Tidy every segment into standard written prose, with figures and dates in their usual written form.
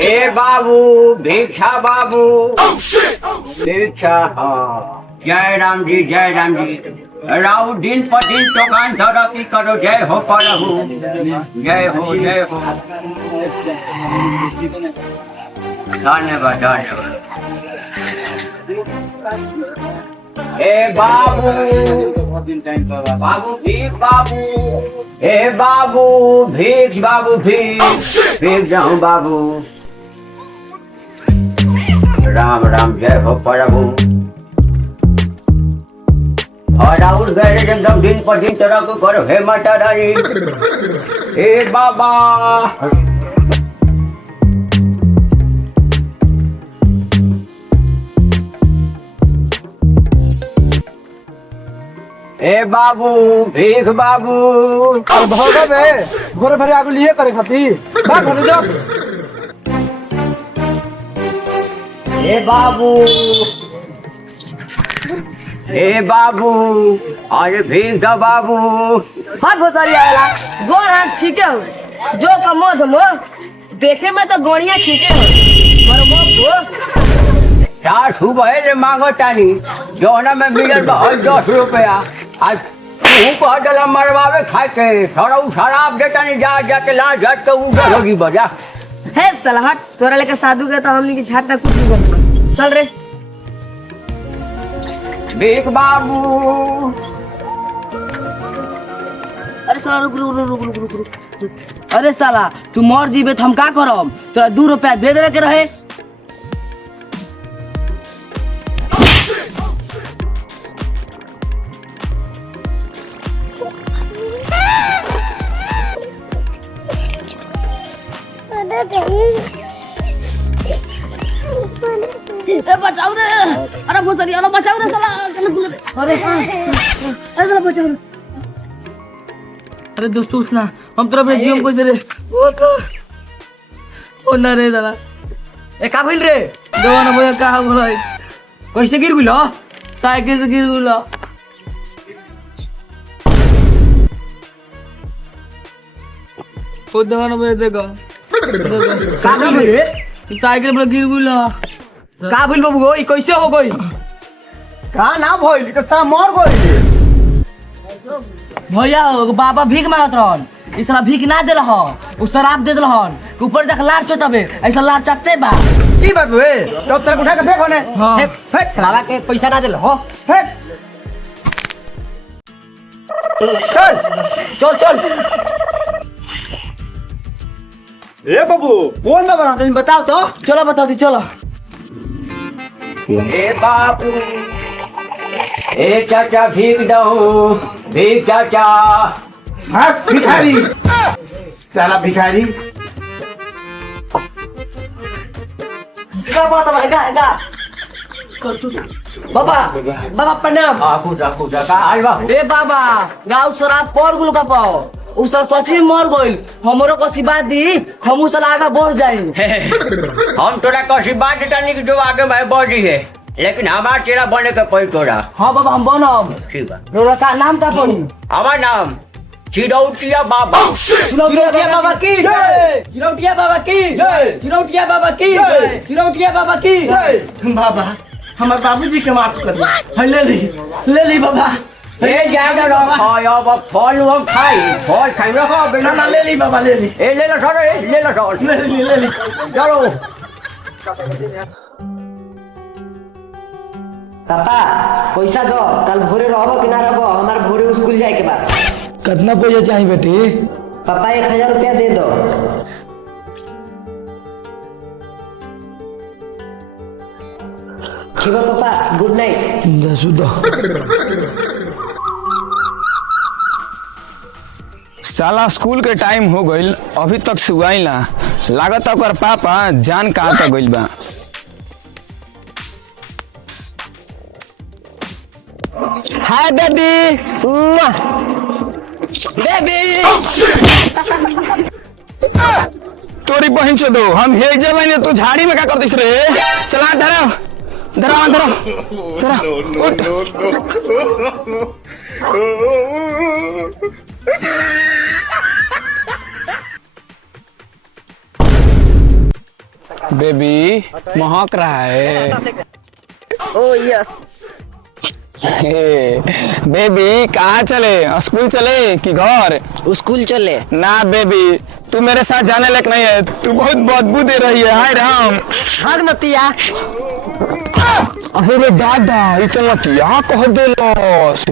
ए बाबू भिक्षा बाबू भिक्षा जय राम जी राहु दिन पर दिन दुकान तरक्की करो जय हो प्रभु जय हो धन्यवाद ए बाबू बाबू भीख बाबू ए बाबू भीख बाबू भीख जाऊं बाबू राम राम जय हो प्रभु और राहुल गए एकदम दिन पर दिन तरह को करो हे माता रानी ए बाबा ए बाबू भीख बाबू अब भोग में घोरे भरे आगु लिए करे खातिर बात होने जा। ए बाबू अरे भीख दा बाबू हाँ भोसरी आला गोड़ हाथ ठीके हो जो कमो धमो देखे में तो गोड़िया ठीके हो पर वो वो चार सुबह मांगो तानी जोना में मिलल बा 10 रुपया आज तू कह डला मरवावे खाए के सराऊ शराब देता नहीं जा के ला झट के उधर होगी बजा है सलाहट तोरा लेके साधु के तो हमनी की छाट ना कुछ नहीं चल रे भीख बाबू अरे साला रुक अरे साला तू मर जीबे तो हम का करब तोरा 2 रुपया दे देवे के रहे बचाओ रे अरे भोसरी अरे बचाओ रे साला अरे साला बचाओ रे अरे दोस्तों उठना हम तेरा अपने जीवन को दे रे ओ ना रे साला ए का भइल रे दोना बोया का बोला कैसे गिर गेलो साइकिल से गिर गेलो ओ दोना बोया देखो का भइल रे साइकिल पर गिर गेलो का भइल बाबू ई कैसे हो गई का ना भइल तो सारा मर गइल भैया बाबा भीख मांगत रहन ई साला भीख ना देल ह उ शराब दे देल हन के ऊपर जाके लार चोतबे ऐसा लार चते बा की बात बे तब तक उठा के फेंक होने फेंक साला के पैसा ना देल हो फेंक चल ए बाबू कौन बाबा तुम बताओ तो चलो बताओ दी चलो ए बाबू ए चाचा भीख दो भीख चाचा हाँ भिखारी साला भिखारी का बात है बाबा बाबा प्रणाम आखू का आइबा ए बाबा गाँव शराब पर गुल का पाओ उ सब सची मर गइल हमरो को सिबा दी हम उ साला आगे बढ़ जाई हम तोरा कसी बात देता नहीं कि जो आगे मैं बढ़ी है लेकिन हमारा चेहरा बने के पड़ी तोरा हाँ बाबा हम बनब ठीक बा रोरा का नाम का पड़ी हमार नाम चिरौटिया बाबा चिरौटिया बाबा की जय चिरौटिया बाबा की जय चिरौटिया बाबा की जय चिरौटिया बाबा की जय बाबा हमारे बाबूजी के माफ कर दे ले ली बाबा ए ज्यादा रखो अब फल वो खाई रखो बिना ना ले ली बाबा ले ली ए ले लो छोड़ो ले लो छोड़ो ले ली चलो पापा पैसा दो कल भोरे रहबो कि ना रहबो हमार भोरे स्कूल जाए के बाद कितना पैसा चाहिए बेटी पापा 1000 रुपया दे दो ठीक है पापा गुड नाइट साला स्कूल के टाइम हो गइल अभी तक सुगाई ना लागत ओकर पापा जान कहाँ तक गइल बा हाय बेबी बेबी तोरी बहन से दो हम हेग जमाने तू झाड़ी में क्या करतीस रे चला धरो धरो धरो धरो उठ बेबी महक रहा है। ओ यस। बेबी कहाँ चले, स्कूल चले कि घर? स्कूल चले। ना बेबी तू मेरे साथ जाने लायक नहीं है, तू बहुत बदबू दे रही है। हाय राम भाग नतिया। अरे दादा इतना क्या कह दे लॉस।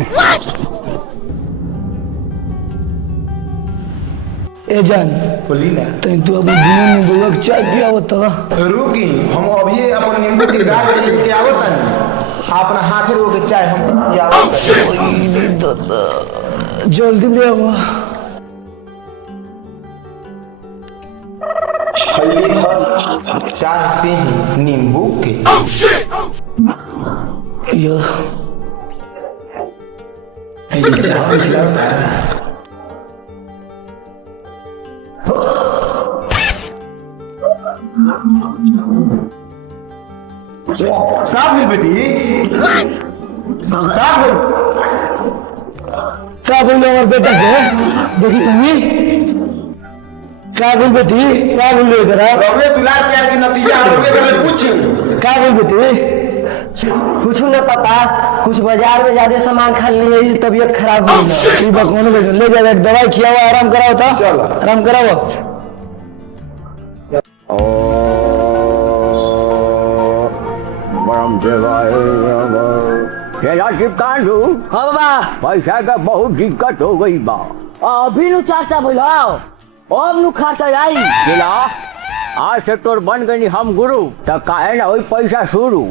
ए जान बोली ना तू अब दिन बुआ के चाय पिया होता रुकी, हम अभी अपन नींबू के गाछ के लेके आवत तानी, अपना हाथे रो के चाय हम पियावत तानी। जल्दी ले आओ। चाय पी नींबू के। यो साफ मिल बेटी, साफ मिल। क्या बोल रहे बेटा को देखी तुम्हें क्या बोल बेटी, क्या बोल रहे इधर रवले दुलार प्यार के नतीजा रवले कर ले पूछ। क्या बोल बेटी? कुछ न पता, कुछ बाजार में ज्यादा सामान खा लिए, तबीयत खराब हो गई। ठीक है कौन ले जा, दवाई खिया हुआ, आराम कराओ था। चलो आराम कराओ। हाँ बाबा, पैसा का बहुत दिक्कत हो गई बा। अभी नु चाचा बोलाओ, अब नु खर्चा आई। जिला आज से तोर बन गई हम गुरु, तो काहे ना वही पैसा शुरू।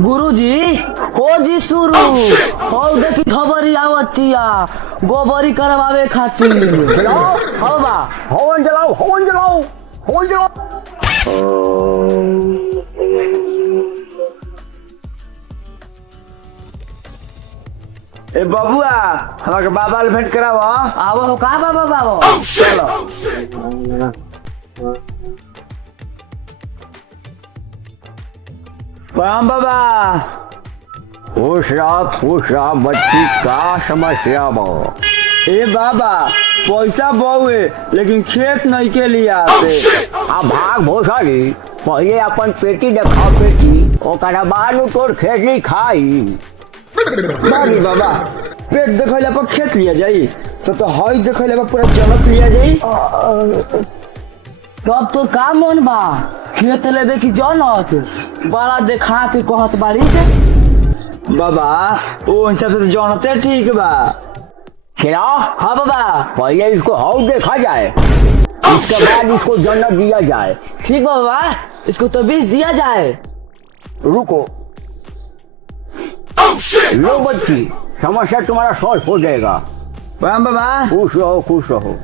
गुरुजी हो जी शुरू हो, देखी खबरी आवतिया गोबरी करवावे खातिर। चलाओ हाँ बा, हवन जलाओ, हवन जलाओ, हवन जलाओ। ए बबुआ हमारे बाबा ले भेंट करावा। आवो हो का बाबा बाबा। चलो प्रणाम बाबा। खुश रहा बच्ची, का समस्या बा? ए बाबा पैसा बहुए लेकिन खेत नहीं के लिए आते। आ भाग भोसारी, पहले अपन पेटी देखा, पेटी ओकरा बाद नु तोर खेती खाई। बागी बाबा पेट देखले पर खेत लिया जाई, तो हई देखले पर पूरा जलक लिया जाई। तब तो का मन बा, खेत लेबे की जनत बड़ा देखा के कहत बारी से। बाबा ओ हिसाब से तो जानते ठीक बा। खिला हाँ बाबा, पहले इसको हाउ देखा जाए, इसके बाद इसको जन्नत दिया जाए। ठीक बा बाबा, इसको तो 20 दिया जाए। रुको, लो बच्ची, समस्या तुम्हारा सॉल्व हो जाएगा। प्रणाम बाबा। खुश रहो, खुश रहो।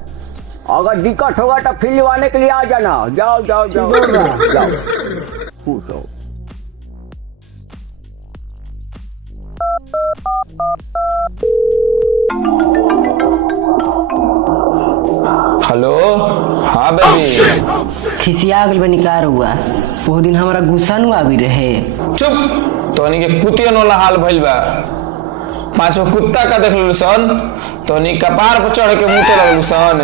अगर दिक्कत होगा तो फिर लिवाने के लिए आ जाना। जाओ जाओ जाओ जाओ, खुश रहो। हेलो हाँ बेबी। खिसिया गल निकार हुआ, वो दिन हमारा गुस्सा नु आवी रहे। चुप, तोनी के कुतियन वाला हाल भइल बा। पांचों कुत्ता का देख लो सन, तोनी कपार पर चढ़ के मुते लगल सन।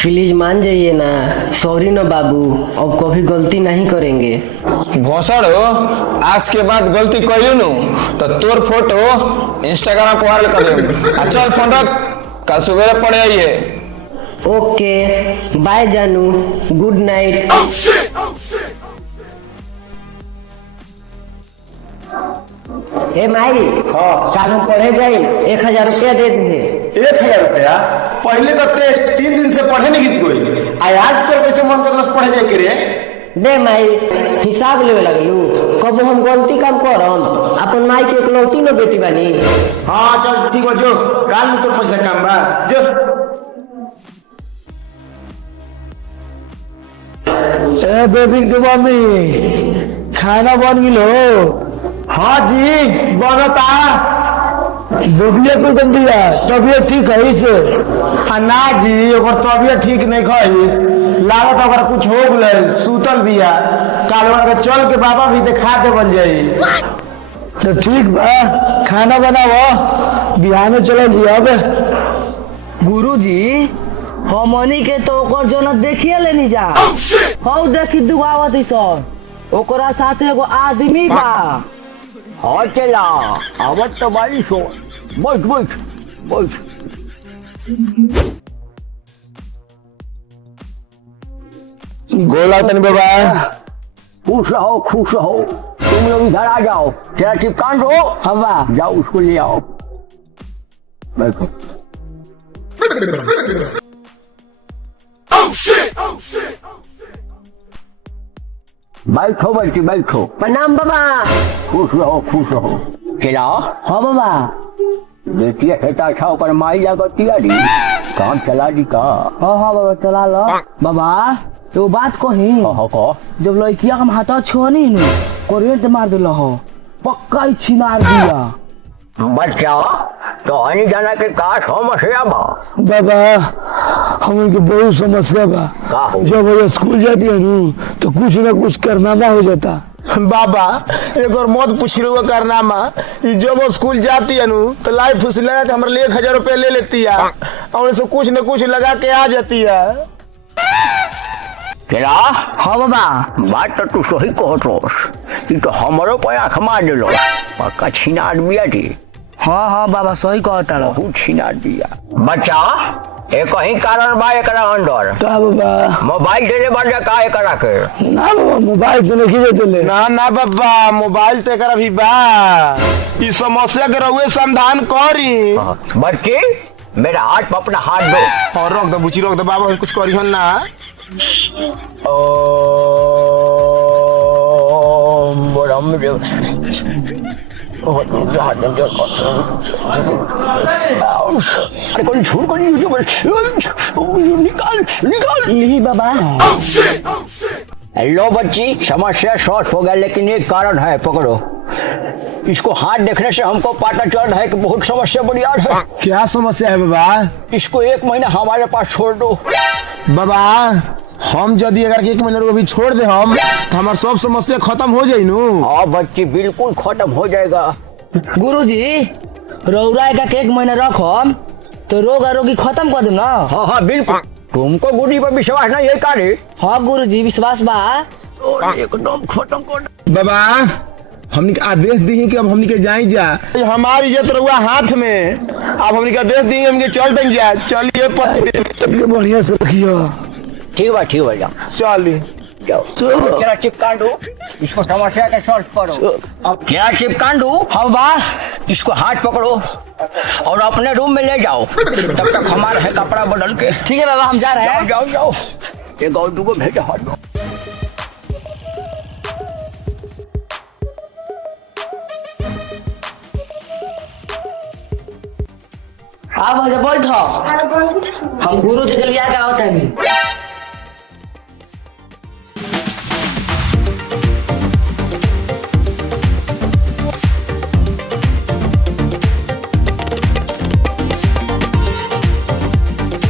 प्लीज मान जाइए ना, सॉरी ना बाबू, अब कभी गलती नहीं करेंगे। भोसड़ो, आज के बाद गलती कइलू नु तो तोर फोटो इंस्टाग्राम पर वायरल कर देब। चल फोन रख, कल सुबह पड़े आइए। ओके बाय जानू, गुड नाइट। ए माई, काल हम पढ़े जाई, 1000 रुपया दे दे। 1000 रुपया? पहले तो ते 3 दिन से पढ़े नहीं गई कोई, आज तो कैसे मन करलस पढ़े जाए के रे? दे माई, हिसाब लेवे लगलू, कब हम गलती काम करम, अपन माई के इकलौती न बेटी बानी। हाँ चल ठीक हो, जो काल में तो पैसा काम बा जो। ए बेबी के मम्मी खाना बन गिलो। हाँ जी बनता। बेबिया को कर दिया, तबियत ठीक है इसे? ना जी ओकर तबियत ठीक नहीं खइस, लागत ओकर कुछ हो गइल, सुतल बिया। काल के चल के बाबा भी दिखा दे बन जाई। तो ठीक बा, खाना बनाओ, बिहाने चलो जी। अब गुरुजी हमनी के तो ओकर जन देखिए लेनी जा हौ देखी दुगावत ही सर ओकरा साथे एगो आदमी बा। हाँ चला आवत तो बारी सो बैठ बैठ बैठ। गोला तनी बाबा। खुश रहो तुम लोग इधर आ जाओ। तेरा चिपकान हो हवा जाओ उसको ले आओ। बैठो। बैठो बच्ची बैठो। प्रणाम बाबा। खुश रहो। चला हाँ बाबा। बेटिया हेता अच्छा ऊपर माई जागती दी काम चला दी का। हाँ बाबा चला लो। बाबा तो बात कही कहो जब लड़किया का हाथा छुअनी नु करेंट मार दिला हो पक्का ही छिनार दिया। बच्चा तो नहीं जाना के का समस्या बा। बाबा हमन के बहुत समस्या बा। का हो? जब वो स्कूल जाती है नु तो कुछ ना कुछ करनामा हो जाता। बाबा एक और मत पूछ रहे करनामा। जब वो स्कूल जाती है नु तो लाइफ फुस लगा के हमारे लिए 1000 रुपए ले लेती है और तो कुछ न कुछ लगा के आ जाती है। चला हाँ बाबा। बात तो तू सही कहत रोस ये तो हमारो पे आँख मार दिलो पक्का छीना दिया जी। हाँ बाबा सही कहता लो। बहुत छीना दिया। बच्चा एक ही कारण बा एकरा अंदर का बाबा? मोबाइल दे बड़ा का एकरा के। ना बाबा मोबाइल तो नहीं देते ले। ना बाबा मोबाइल ते कर अभी बा। इस समस्या के रहुए समाधान करी। बच्ची मेरा हाथ पे अपना हाथ दो। और रोक दो बुची रोक दो बाबा कुछ करी हन ना। अरे कौन झूठ कौन निकाल नहीं बाबा। लो बच्ची समस्या शॉर्ट हो गया लेकिन एक कारण है पकड़ो। इसको हाथ देखने से हमको पता चल रहा है कि बहुत समस्या बड़ी याद है। क्या समस्या है बाबा? इसको 1 महीना हमारे पास छोड़ दो। बाबा हम यदि अगर 1 महीना को भी छोड़ दे हम तो हमार सब समस्या खत्म हो जाई नु। हाँ बच्ची बिल्कुल खत्म हो जाएगा। गुरुजी रौरा का 1 महीना रखम तो रोग आरोगी खत्म कर दे ना। हाँ बिल्कुल। तुमको गुडी पर विश्वास नहीं है कार्य। हाँ गुरुजी विश्वास बा। एकदम खत्म कर। बाबा हमनी के आदेश दी कि अब हमनी के जाई जा। हमारी इज्जत रहुआ हाथ में। अब हमनी के आदेश दी हमनी के चल तक जा। चलिए सबके बढ़िया से रखियो। ठीक है जाओ चलिए जाओ। तेरा चिपकान दो इसको समस्या के सॉल्व करो। अब क्या चिपकान दो। हाँ बस इसको हाथ पकड़ो और अपने रूम में ले जाओ। तब तक हमारा है कपड़ा बदल के। ठीक है बाबा हम जा रहे हैं। जाओ एक और को भेजो हाथ दो। आप बैठो हम गुरु जी के लिया क्या होता है।